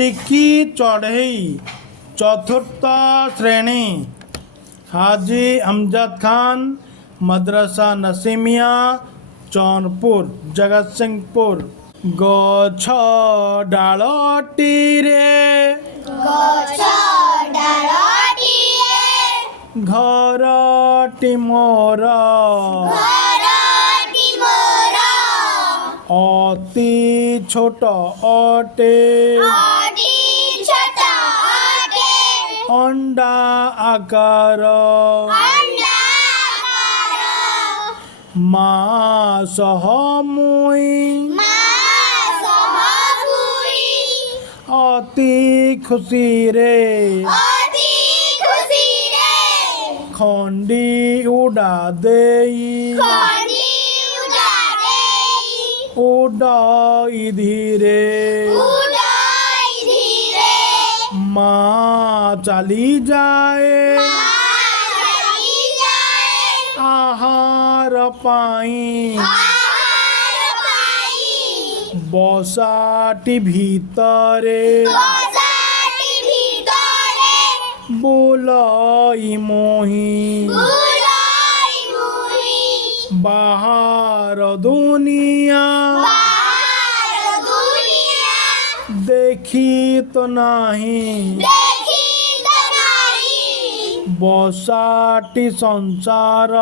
टिकी चढ़ई चतुर्थ श्रेणी हाजी अमजद खान मदरसा नसीमिया जौनपुर जगत सिंहपुर। गछ डालटीरे घरटी मोर अति छोट अटे अंडा आकार माँ सह मुई अति खुशी रे खंडी उड़ा देई उड़ाई धीरे माँ चली जाए आहार पाई बसाटी भीतरे बोलाई मोही बाहर दुनिया देखी तो नहीं बसाटी संसार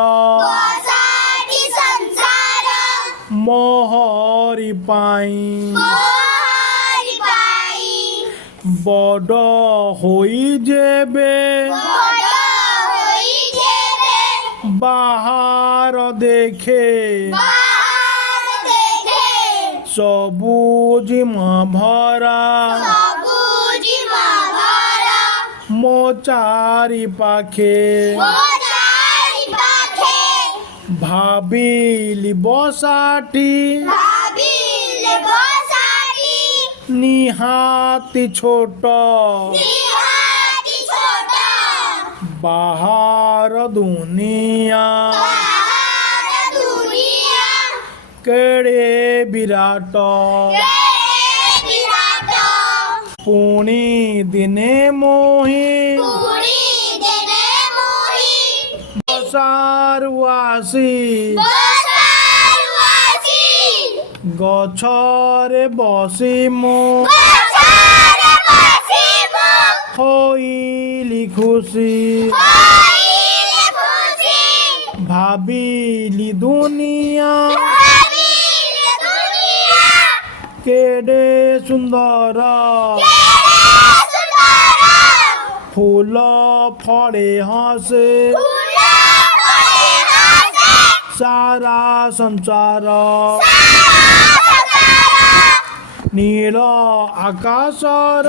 मोहरी पाई बड़ होई जेबे बाहर देखे सबुज भरा मो चारि पाखे भाबिली बसाटी निहाती छोट बाहर दुनिया केड़े विराट पुणी दिने मोही बसारुआसी गछरे बसी मो होइली खुशी भाबिली दुनिया केडे सुंदर फूल फड़े हसे सारा संसार नील आकाशर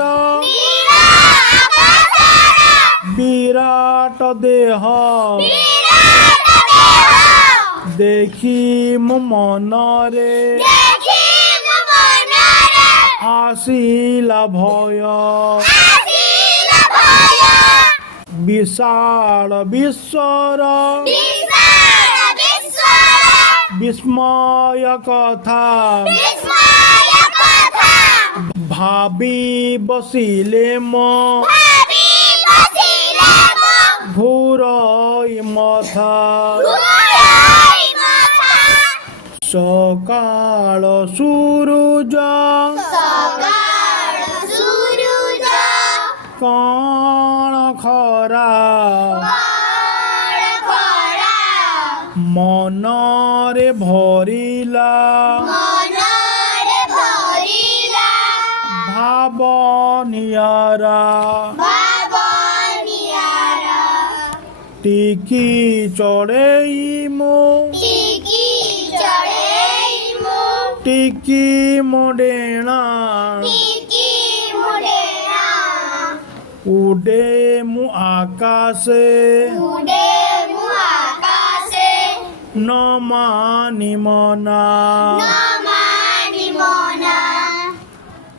विराट देह देखी मो मनरे आसिला भय विशाल विश्वर विस्मय कथा भाबी बसिले मो घूरई मथा सकाळ सूरुज कण खरा मनरे भरिला भावनियारा टिकी चढ़ई मो टिकी मोडेणा उडे मु आकाशे न मानि मना